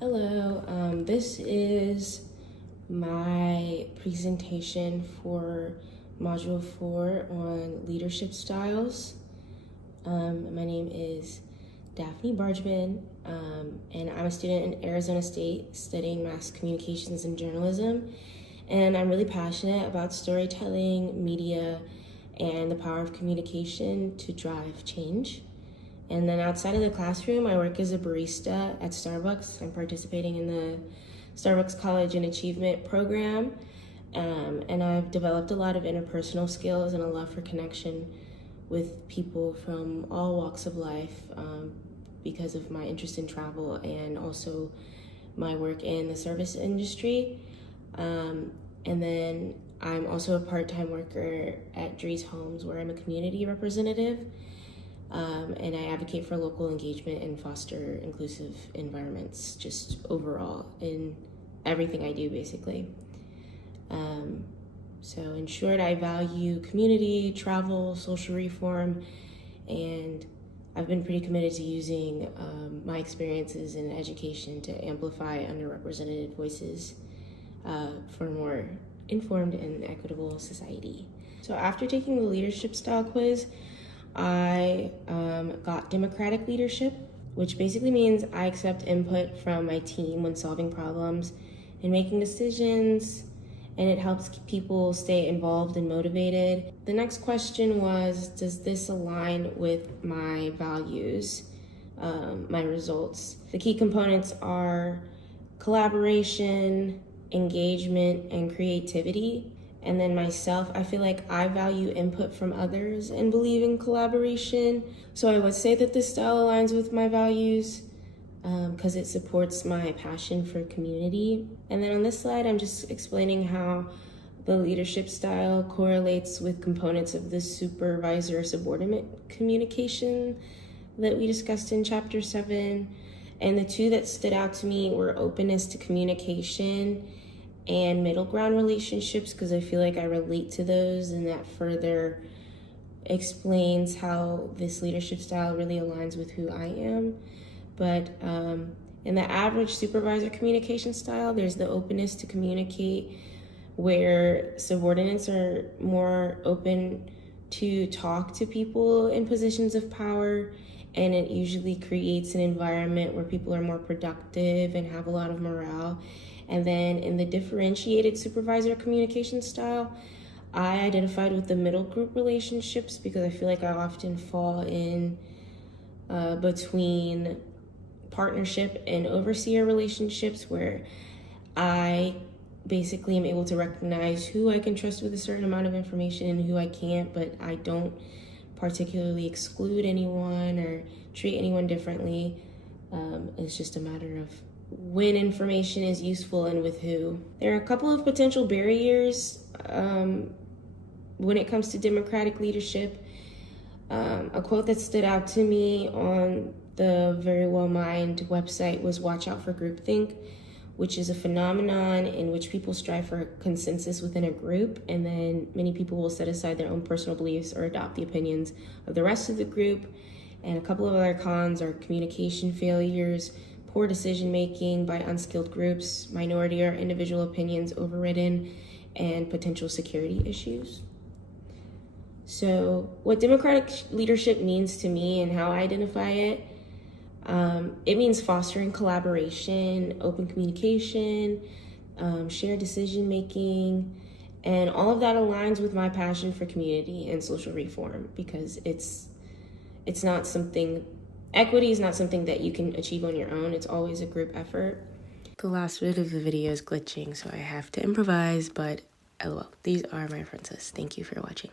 Hello, this is my presentation for Module 4 on leadership styles. My name is Daphne Bargman, and I'm a student in Arizona State studying mass communications and journalism. And I'm really passionate about storytelling, media, and the power of communication to drive change. And then outside of the classroom, I work as a barista at Starbucks. I'm participating in the Starbucks College and Achievement program. And I've developed a lot of interpersonal skills and a love for connection with people from all walks of life because of my interest in travel and also my work in the service industry. And then I'm also a part-time worker at Dries Homes, where I'm a community representative. And I advocate for local engagement and foster inclusive environments, just overall in everything I do, basically. So in short, I value community, travel, social reform, and I've been pretty committed to using my experiences in education to amplify underrepresented voices for a more informed and equitable society. So after taking the leadership style quiz, I got democratic leadership, which basically means I accept input from my team when solving problems and making decisions, and it helps people stay involved and motivated. The next question was, does this align with my values, my results? The key components are collaboration, engagement, and creativity. And then myself, I feel like I value input from others and believe in collaboration. So I would say that this style aligns with my values because it supports my passion for community. And then on this slide, I'm just explaining how the leadership style correlates with components of the supervisor-subordinate communication that we discussed in Chapter 7. And the two that stood out to me were openness to communication and middle ground relationships, because I feel like I relate to those, and that further explains how this leadership style really aligns with who I am. But in the average supervisor communication style, there's the openness to communicate, where subordinates are more open to talk to people in positions of power, and it usually creates an environment where people are more productive and have a lot of morale. And then in the differentiated supervisor communication style, I identified with the middle group relationships because I feel like I often fall in between partnership and overseer relationships, where I basically am able to recognize who I can trust with a certain amount of information and who I can't, but I don't particularly exclude anyone or treat anyone differently. It's just a matter of when information is useful and with who. There are a couple of potential barriers when it comes to democratic leadership. A quote that stood out to me on the Very Well Mind website was, "Watch out for groupthink," which is a phenomenon in which people strive for a consensus within a group, and then many people will set aside their own personal beliefs or adopt the opinions of the rest of the group. And a couple of other cons are communication failures, poor decision-making by unskilled groups, minority or individual opinions overridden, and potential security issues. So what democratic leadership means to me and how I identify it, it means fostering collaboration, open communication, shared decision-making, and all of that aligns with my passion for community and social reform, because it's not something, equity is not something that you can achieve on your own. It's always a group effort. The last bit of the video is glitching, so I have to improvise, but LOL, these are my references. Thank you for watching.